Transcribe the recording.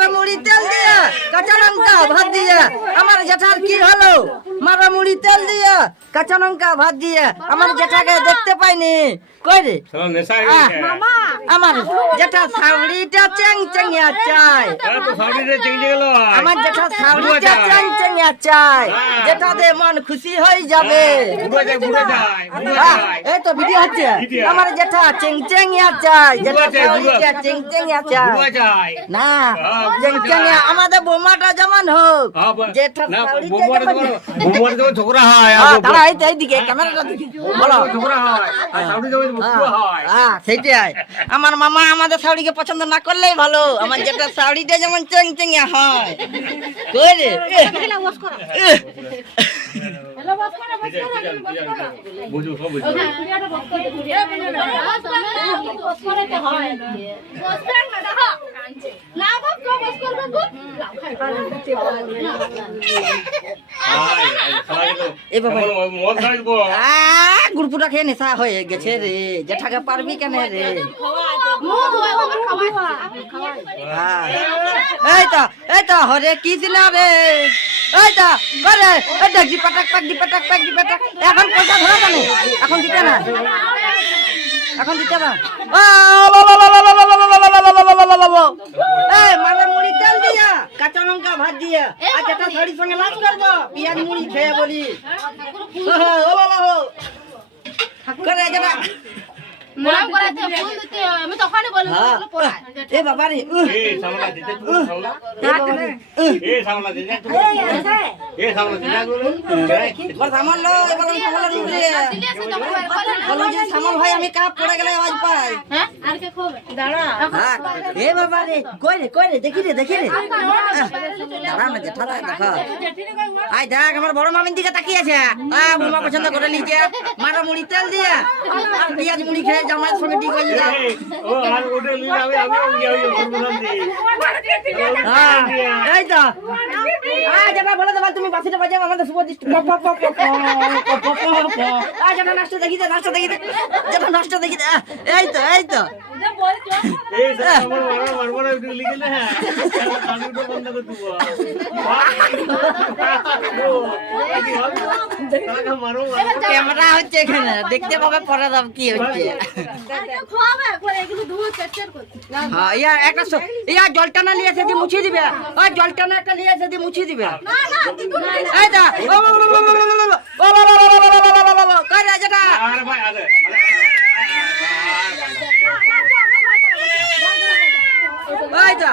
মারা মুড়ি তেল দিয়ে কাঁচা লঙ্কা ভাত দিয়ে আমার জেঠার কি হলো? মারা মুড়ি তেল দিয়ে কাঁচা লঙ্কা ভাত দিয়ে আমার জেঠাকে দেখতে পাইনি। কই রে আমার জেঠা শাড়িটা চেং চেঙ্গিয়া চাই। আমার জেঠা শাড়িটা চেং চেঙ্গিয়া চাই। জেঠাতে মন খুশি হয়ে যাবে। এই তো ভিডিও হচ্ছে। আমার জেঠা চেং চেঙ্গিয়া চাই। জেঠা শাড়িটা চেং চেঙ্গিয়া চাই। না চেং চেঙ্গিয়া আমাদের বোমাটা যেমন হোক। জেঠা শাড়িটা ছোকরা হয় দাঁড়া এইদিকে ক্যামেরাটা দিকে বলো। ছোকরা হয় সেটাই আমার মামা আমাদের শাড়িকে পছন্দ না করলেই ভালো। আমার যেটা শাড়িটা যেমন চেং চেঙ্গিয়া হয়। কই রে গুড়পুটা খেয়ে নেশা হয়ে গেছে রে। জেঠাকে পারবি কেন রে? এই তো হরে কি দিনা রে। এই তো করে দেখি পাটাক পাকদি পাটাক পাকদি পাটাক। এখন পয়সা ধরা জানে এখন দিতে না। এখন দিতে না। মানে মুড়ি তেল দিয়া কাঁচা লঙ্কা ভাত দিয়া আর যেটা শাড়ির সঙ্গে লাচ করবো পেঁয়াজ মুড়ি খেয়ে বলি করে যেটা বাবা রে সামল ভাই আমি কাপ পড়ে গেলে আওয়াজ পাই। এ বাবা রে কই রে দেখি রে দাঁড়া না জেঠা দেখা আই দেখ আমার বড় মামিন দিকে তাকিয়ে আছে। বুমা পছন্দ করে নিচে মারা মুড়ি তেল দিয়ে আর পেঁয়াজ মুড়ি খেয়ে জামাইয়ের সঙ্গে ঠিক হয়ে যায়। এই তো যেটা বলে দেবা তুমি বাসিটা বাজাও আমাদের শুভ দৃষ্টি যেটা নষ্ট দেখি দে যেটা নষ্ট দেখি দে। এই তো ক্যামেরা হচ্ছে এখানে দেখতে পাবে পরে দাম কি হচ্ছে। একটা জলটানা নিয়ে এসে দিয়ে মুছিয়ে দিবে। ওই জলটানা একটা নিয়ে এসে দিয়ে মুছিয়ে দিবে। এই তো কই রে যেটা ওই তো